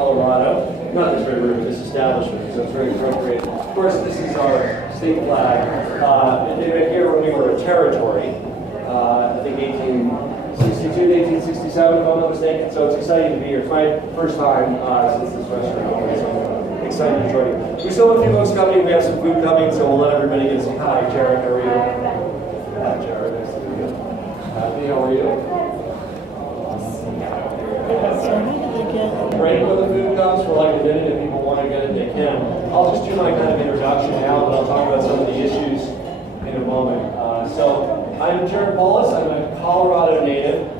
Colorado, not this river, this establishment, so it's very appropriate. Of course, this is our state flag. And right here when we were a territory, I think 1862 to 1867, if I'm not mistaken, so it's exciting to be here. It's my first time since this restaurant opened, so I'm excited to join you. We still have a few folks coming, we have some food coming, so we'll let everybody get some. Hi, Jared, how are you? Hi, Jared, nice to meet you. Happy, how are you? Right when the food comes for like a minute, if people want to get it, they can. I'll just do my kind of introduction now, but I'll talk about some of the issues in a moment. So I'm Jared Polis. I'm a Colorado native.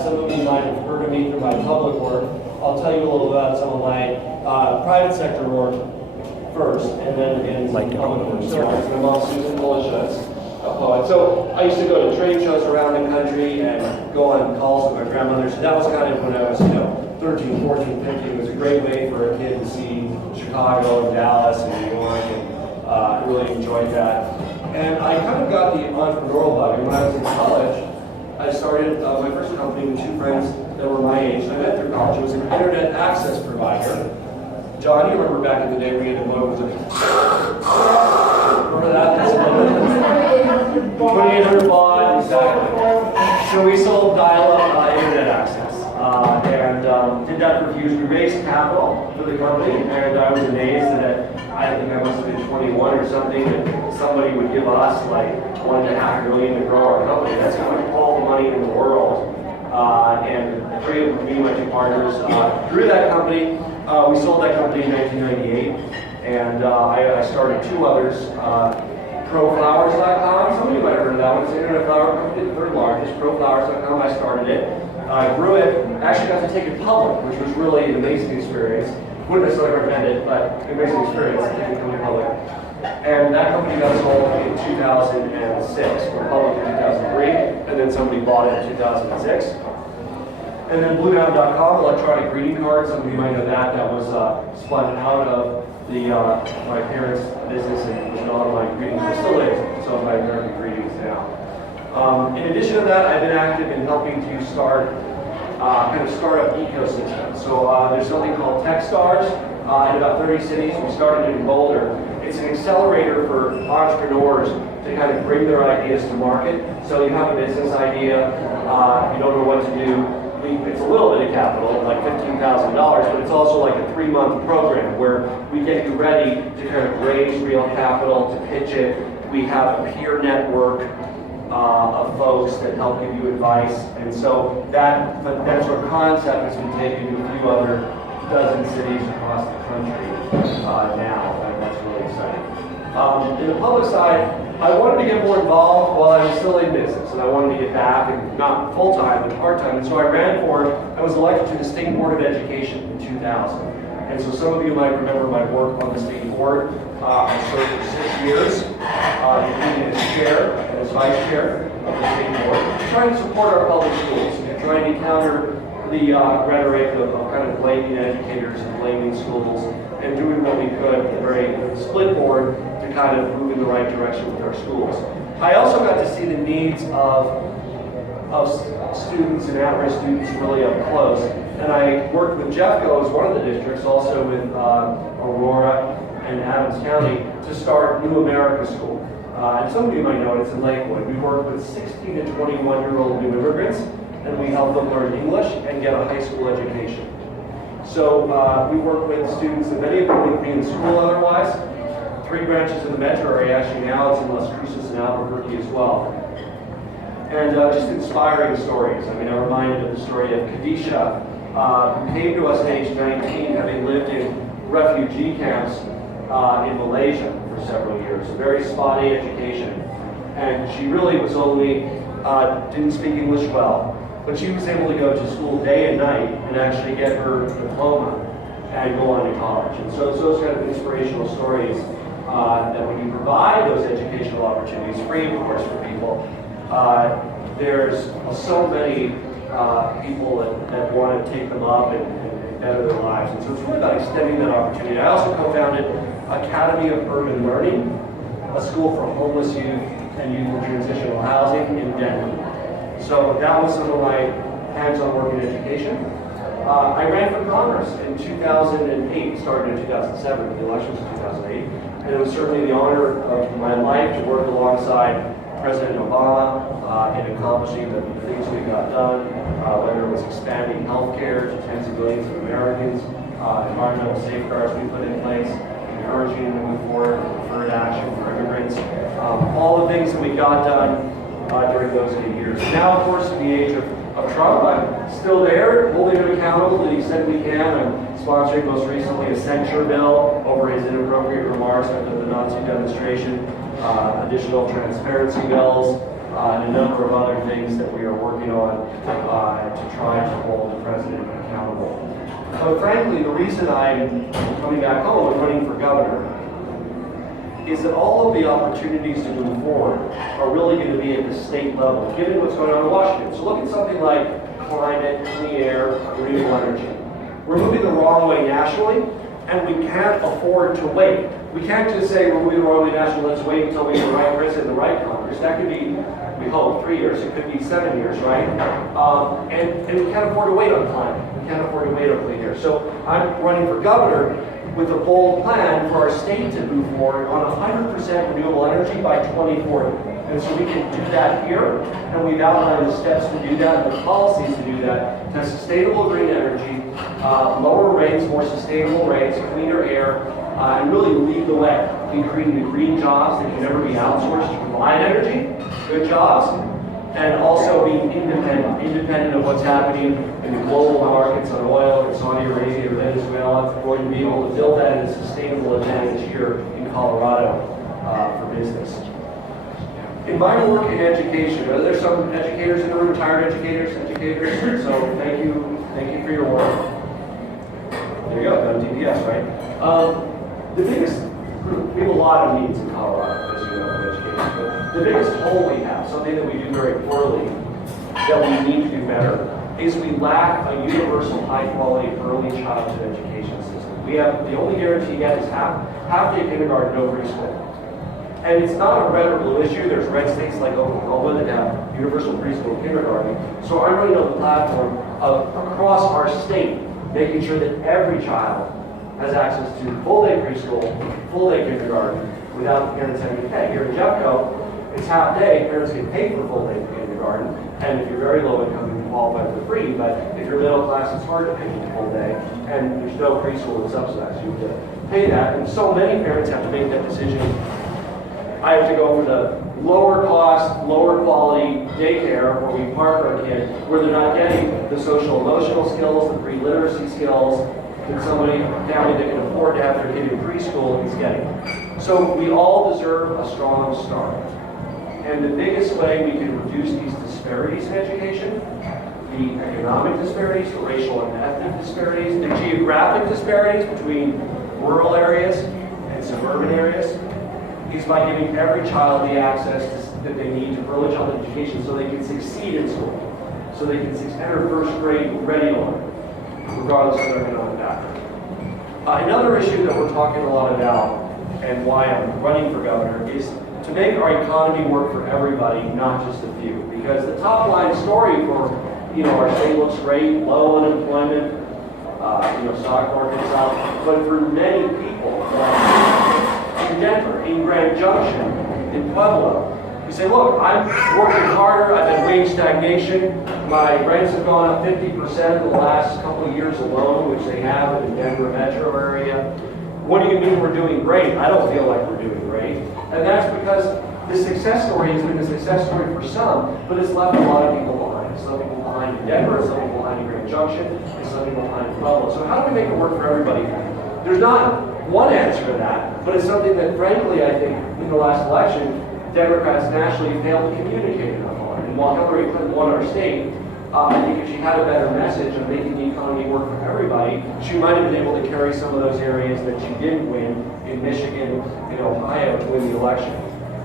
Some of you might have heard of me through my public work. I'll tell you a little about some of my private sector work first, and then in some public work. So my mom, Susan Militia's a poet. So I used to go to trade shows around the country and go on calls with my grandmother. So that was kind of when I was, 13, 14, 15. It was a great way for a kid to see Chicago and Dallas and New York, and really enjoyed that. And I kind of got the entrepreneurial bug. And when I was in college, I started my first company with two friends that were my age. I met through college. It was an internet access provider. John, you remember back in the day we had the modems. Remember that? 2800 baud, exactly. So we sold dial-up internet access. And did that for a few years. We raised capital for the company, and I was amazed that I think I must have been 21 or something, that somebody would give us like $1.5 million to grow our company. That's how much all the money in the world. And three of me and my two partners grew that company. We sold that company in 1998, and I started two others. ProFlowers.com, some of you might have heard of that one. It's an internet flower company, the third largest. ProFlowers.com, I started it. I grew it, actually got to take it public, which was really an amazing experience. Wouldn't necessarily recommend it, but an amazing experience to take it public. And that company got sold in 2006. We're public in 2003, and then somebody bought it in 2006. And then BlueNow.com, electronic greeting cards. Some of you might know that. That was spun out of my parents' business, and was an online greetings. It still is. So my American greetings now. In addition to that, I've been active in helping to start kind of startup ecosystem. So there's something called Techstars in about 30 cities. We started it in Boulder. It's an accelerator for entrepreneurs to kind of bring their ideas to market. So you have a business idea, you don't know what to do. It's a little bit of capital, like $15,000, but it's also like a 3-month program where we get you ready to kind of raise real capital, to pitch it. We have a peer network of folks that help give you advice, and so that sort of concept has been taken to a few other dozen cities across the country now, and that's really exciting. In the public side, I wanted to get more involved while I was still in business, and I wanted to get back, and not full-time, but part-time, and so I ran for it. I was elected to the State Board of Education in 2000, and so some of you might remember my work on the State Board. I served for 6 years, including as chair and as vice chair of the State Board, trying to support our public schools, and trying to counter the rhetoric of kind of blaming educators and blaming schools, and doing what we could at a very split board to kind of move in the right direction with our schools. I also got to see the needs of students and at-risk students really up close, and I worked with Jeffco as one of the districts, also with Aurora and Adams County, to start New America School. And some of you might know it, it's in Lakewood. We work with 16 to 21-year-old new immigrants, and we help them learn English and get a high school education. So we work with students, and many of them would be in school otherwise. 3 branches in the metro area, actually now it's in Las Cruces and Albuquerque as well. And just inspiring stories. I mean, I'm reminded of the story of Kadisha, who came to us at age 19, having lived in refugee camps in Malaysia for several years. A very spotty education. And she really was only, didn't speak English well, but she was able to go to school day and night and actually get her diploma and go on to college. And so it's those kind of inspirational stories that when you provide those educational opportunities, free of course for people, there's so many people that want to take them up and better their lives. And so it's really about extending that opportunity. I also co-founded Academy of Urban Learning, a school for homeless youth and youth in transitional housing in Denver. So that was some of my hands-on work in education. I ran for Congress in 2008, started in 2007, the election was in 2008, and it was certainly the honor of my life to work alongside President Obama in accomplishing the things we got done, whether it was expanding health care to tens of millions of Americans, environmental safeguards we put in place, encouraging them to move forward with deferred action for immigrants, all the things that we got done during those 8 years. Now, of course, in the age of Trump, I'm still there, holding him accountable to the extent we can. I'm sponsoring most recently a censure bill over his inappropriate remarks after the Nazi demonstration, additional transparency bills, and a number of other things that we are working on to try to hold the president accountable. But frankly, the reason I'm coming back home and running for governor is that all of the opportunities to move forward are really going to be at the state level, given what's going on in Washington. So look at something like climate, clean air, renewable energy. We're moving the wrong way nationally, and we can't afford to wait. We can't just say we're moving the wrong way nationally, let's wait until we have the right president and the right Congress. That could be, we hope, 3 years. It could be 7 years, right? And we can't afford to wait on climate. We can't afford to wait on clean air. So I'm running for governor with a bold plan for our state to move forward on 100% renewable energy by 2040. And so we can do that here, and we've outlined the steps to do that, and the policies to do that, to have sustainable green energy, lower rates, more sustainable rates, cleaner air, and really lead the way in creating the green jobs that can never be outsourced to provide energy, good jobs, and also being independent of what's happening in the global markets on oil in Saudi Arabia or Venezuela. We're going to be able to build that as a sustainable advantage here in Colorado for business. In my work in education, there's some educators in the room, retired educators, so thank you for your work. There you go, done DPS, right? The biggest, we have a lot of needs in Colorado, as you know, in education, but the biggest hole we have, something that we do very poorly, that we need to do better, is we lack a universal, high-quality early childhood education system. We have, the only guarantee you get is half-day kindergarten, no preschool. And it's not a red or blue issue. There's red states like Oklahoma that have universal preschool and kindergarten. So I'm running on the platform of across our state, making sure that every child has access to full-day preschool, full-day kindergarten, without the parents having to pay. Here in Jeffco, it's half-day. Parents get paid for full-day kindergarten, and if you're very low income, you can qualify for free. But if you're middle class, it's hard to pay for full-day, and there's no preschool that's subsidized. You have to pay that, and so many parents have to make that decision. I have to go for the lower cost, lower quality daycare where we park our kid, where they're not getting the social emotional skills, the pre-literacy skills that somebody, a family that can afford to have their kid in preschool is getting. So we all deserve a strong start. And the biggest way we can reduce these disparities in education, the economic disparities, the racial and ethnic disparities, the geographic disparities between rural areas and suburban areas, is by giving every child the access that they need to early childhood education so they can succeed in school, so they can enter first grade ready to learn, regardless of their economic background. Another issue that we're talking a lot about, and why I'm running for governor, is to make our economy work for everybody, not just a few. Because the top line story for our state looks great, low unemployment, stock market's up, but for many people, in Denver, in Grand Junction, in Pueblo, you say, look, I'm working harder, I've had wage stagnation, my rents have gone up 50% in the last couple of years alone, which they have in the Denver metro area. What do you mean we're doing great? I don't feel like we're doing great. And that's because the success story has been a success story for some, but it's left a lot of people behind. It's left people behind in Denver, it's left people behind in Grand Junction, it's left people behind in Pueblo. So how do we make it work for everybody? There's not one answer to that, but it's something that, frankly, I think in the last election, Democrats nationally failed to communicate enough on. And while Hillary Clinton won our state, I think if she had a better message of making the economy work for everybody, she might have been able to carry some of those areas that she didn't win in Michigan, in Ohio, to win the election.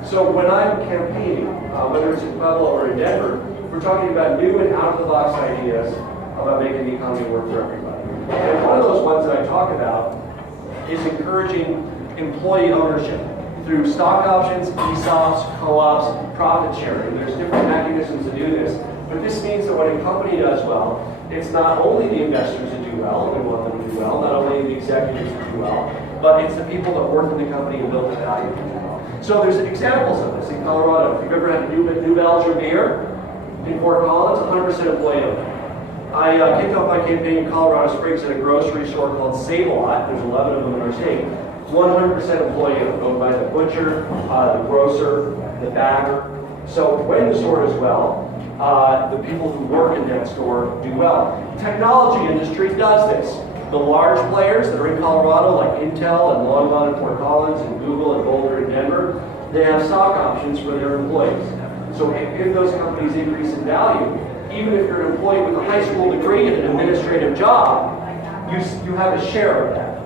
So when I'm campaigning, whether it's in Pueblo or in Denver, we're talking about new and out-of-the-box ideas about making the economy work for everybody. And one of those ones that I talk about is encouraging employee ownership through stock options, ESOPs, co-ops, profit sharing. There's different mechanisms to do this, but this means that when a company does well, It's not only the investors that do well, and we want them to do well, not only the executives that do well, but it's the people that work in the company and build the value that do well. So there's examples of this in Colorado. If you've ever had New Belgium beer in Fort Collins, 100% employee owned. I kicked off my campaign in Colorado Springs at a grocery store called Save-A-Lot. There's 11 of them in our state. 100% employee owned by the butcher, the grocer, the bagger. So when the store does well, the people who work in that store do well. Technology industry does this. The large players that are in Colorado, like Intel and Longmont and Fort Collins and Google and Boulder and Denver, they have stock options for their employees. So if those companies increase in value, even if you're an employee with a high school degree and an administrative job, you have a share of that.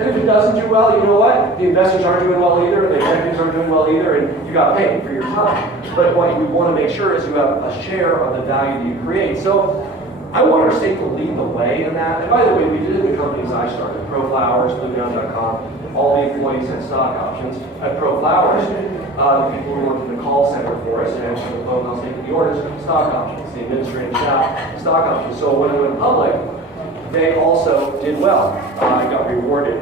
And if it doesn't do well, you know what? The investors aren't doing well either, the executives aren't doing well either, and you got paid for your time. But what we want to make sure is you have a share of the value that you create. So I want our state to lead the way in that. And by the way, we did it in the companies I started, ProFlowers, BlueDown.com. All the employees had stock options. At ProFlowers, the people who worked in the call center for us and answered the phone calls, taking the orders, stock options. The administrative staff, stock options. So when it went public, they also did well. Got rewarded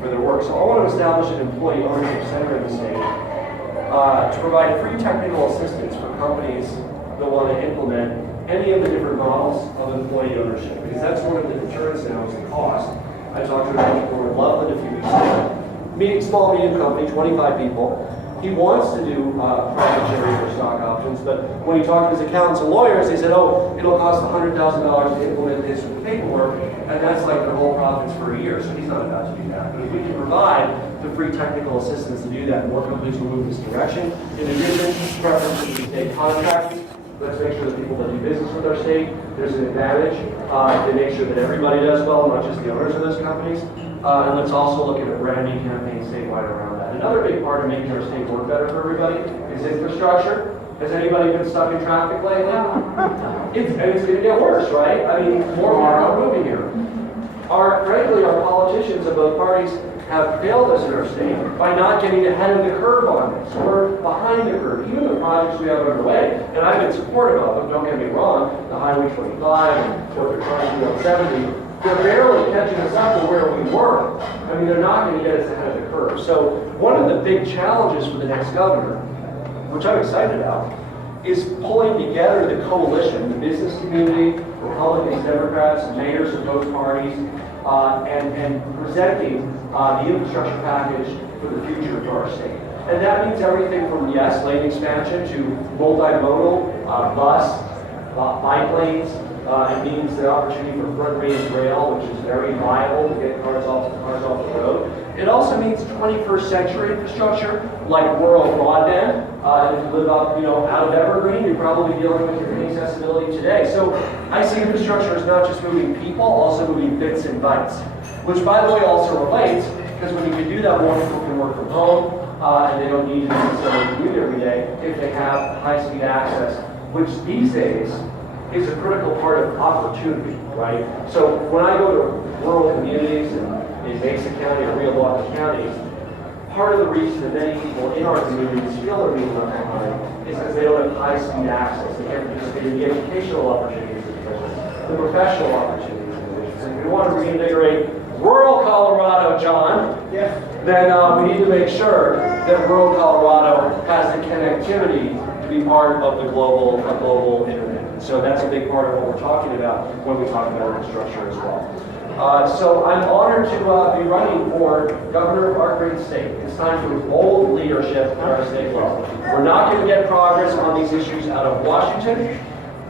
for their work. So I want to establish an employee ownership center in the state to provide free technical assistance for companies that want to implement any of the different models of employee ownership, because that's one of the deterrents now is the cost. I talked to an entrepreneur in Loveland a few weeks ago. Small, medium company, 25 people. He wants to do profit sharing for stock options, but when he talked to his accountants and lawyers, they said, oh, it'll cost $100,000 to implement this with the paperwork, and that's like their whole profits for a year, so he's not about to do that. But if we can provide the free technical assistance to do that, more companies will move this direction. In addition, preferences to state contracts. Let's make sure that people that do business with our state, there's an advantage to make sure that everybody does well, not just the owners of those companies. And let's also look at a branding campaign statewide around that. Another big part of making our state work better for everybody is infrastructure. Has anybody been stuck in traffic lately? It's going to get worse, right? I mean, more people are moving here. Frankly, our politicians of both parties have failed us in our state by not getting ahead of the curve on this. We're behind the curve. Even the projects we have underway, and I've been supportive of them, don't get me wrong, the Highway 25 and what they're trying to do on 70, they're barely catching us up to where we were. I mean, they're not going to get us ahead of the curve. So one of the big challenges for the next governor, which I'm excited about, is pulling together the coalition, the business community, Republicans, Democrats, mayors of both parties, and presenting the infrastructure package for the future for our state. And that means everything from, yes, lane expansion to multimodal, bus, bike lanes. It means the opportunity for front range rail, which is very viable to get cars off the road. It also means 21st century infrastructure, like rural broadband. If you live up, out of Evergreen, you're probably dealing with your inaccessibility today. So I see infrastructure as not just moving people, also moving bits and bytes, which by the way also relates, because when you can do that, more people can work from home, and they don't need to necessarily commute every day if they have high-speed access, which these days is a critical part of opportunity, right? So when I go to rural communities in Mesa County or Rio Blanco counties, part of the reason that many people in our communities feel they're being left behind is because they don't have high-speed access. They can't participate in the educational opportunities of the professional opportunities of the And if we want to reinvigorate rural Colorado, John, then we need to make sure that rural Colorado has the connectivity to be part of the global internet. So that's a big part of what we're talking about when we talk about infrastructure as well. So I'm honored to be running for governor of our great state. It's time for bold leadership at our state level. We're not going to get progress on these issues out of Washington.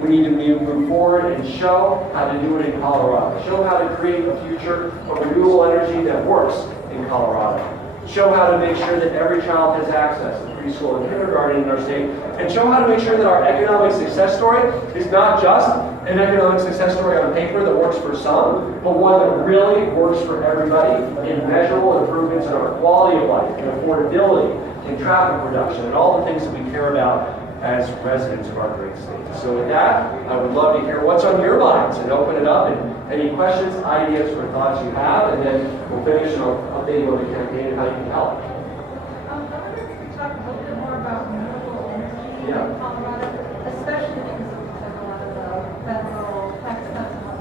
We need to move forward and show how to do it in Colorado. Show how to create a future of renewable energy that works in Colorado. Show how to make sure that every child has access to preschool and kindergarten in our state, and show how to make sure that our economic success story is not just an economic success story on paper that works for some, but one that really works for everybody in measurable improvements in our quality of life, in affordability, in traffic reduction, and all the things that we care about as residents of our great state. So with that, I would love to hear what's on your minds and open it up and any questions, ideas, or thoughts you have, and then we'll finish and I'll update you on the campaign and how you can help. I wonder if you could talk a little bit more about renewable energy in Colorado, especially because of a lot of the federal tax cuts and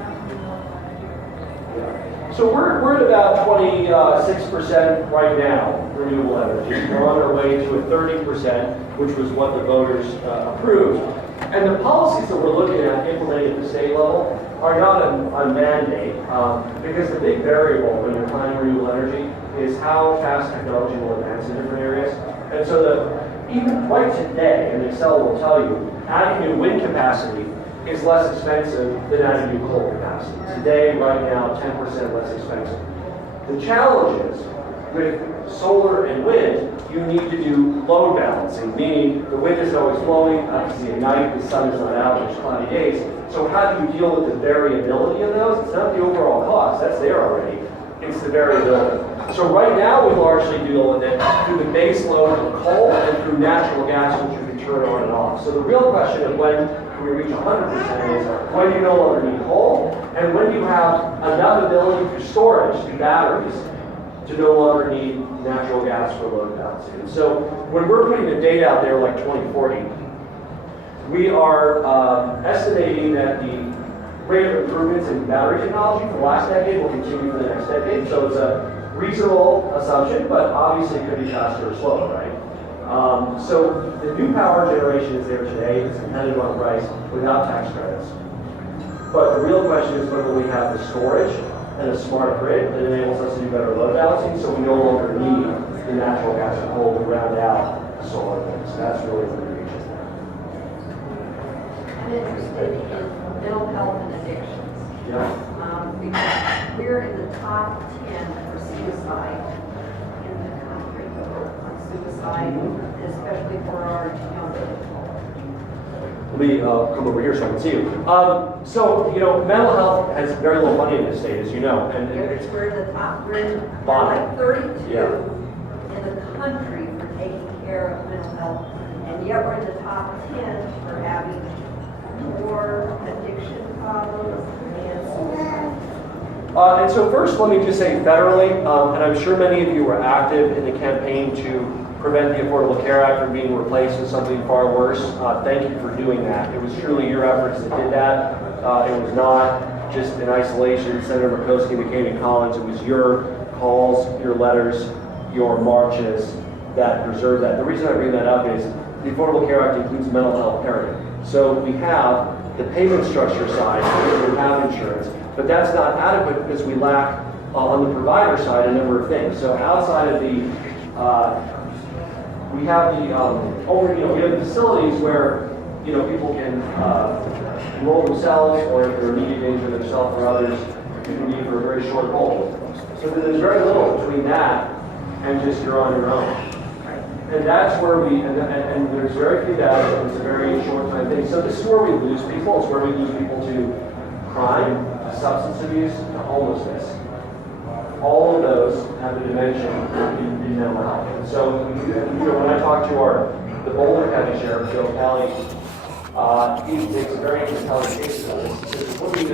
So we're at about 26% right now, renewable energy. We're on our way to a 30%, which was what the voters approved. And the policies that we're looking at implementing at the state level are not a mandate, because the big variable when you're planning renewable energy is how fast technology will advance in different areas. And so even right today, and Excel will tell you, adding new wind capacity is less expensive than adding new coal capacity. Today, right now, 10% less expensive. The challenge is, with solar and wind, you need to do load balancing, meaning the wind isn't always blowing, obviously at night, the sun is not out, there's cloudy days. So how do you deal with the variability of those? It's not the overall cost, that's there already. It's the variability. So right now, we largely deal with it through the base load of coal and through natural gas, which you can turn on and off. So the real question of when we reach 100% is when you no longer need coal, and when you have enough ability through storage, through batteries, to no longer need natural gas for load balancing. So when we're putting the date out there like 2040, we are estimating that the rate of improvements in battery technology for the last decade will continue for the next decade. So it's a reasonable assumption, but obviously it could be faster or slower, right? So the new power generation is there today. It's dependent on price without tax credits. But the real question is whether we have the storage and a smart grid that enables us to do better load balancing, so we no longer need the natural gas and coal to round out the solar things. So that's really what the reach is there. I'm interested in mental health and addictions. Yeah. Because we're in the top 10 for suicide in the country on suicide, especially for our young people. Let me come over here so I can see you. So, mental health has very little money in this state, as you know. And We're in the top, we're like 32 in the country for taking care of mental health, and yet we're in the top 10 for having more addiction problems and suicide. And so first, let me just say federally, and I'm sure many of you were active in the campaign to prevent the Affordable Care Act from being replaced with something far worse. Thank you for doing that. It was truly your efforts that did that. It was not just in isolation, Senator Murkowski, McCain, and Collins. It was your calls, your letters, your marches that preserved that. The reason I bring that up is the Affordable Care Act includes mental health parity. So we have the payment structure side, we have insurance, but that's not adequate because we lack on the provider side a number of things. So outside of the we have the we have facilities where people can enroll themselves, or if they're in immediate danger of themselves or others, you can be for a very short hold. So there's very little between that and just you're on your own. And that's where and there's very few data, it's a very short time thing. So this is where we lose people. It's where we lose people to crime, to substance abuse, to homelessness. All of those have a dimension in mental health. And so, when I talk to the Boulder County Sheriff, Joe Kelly, he takes a very compelling case of this. He says, what are we going to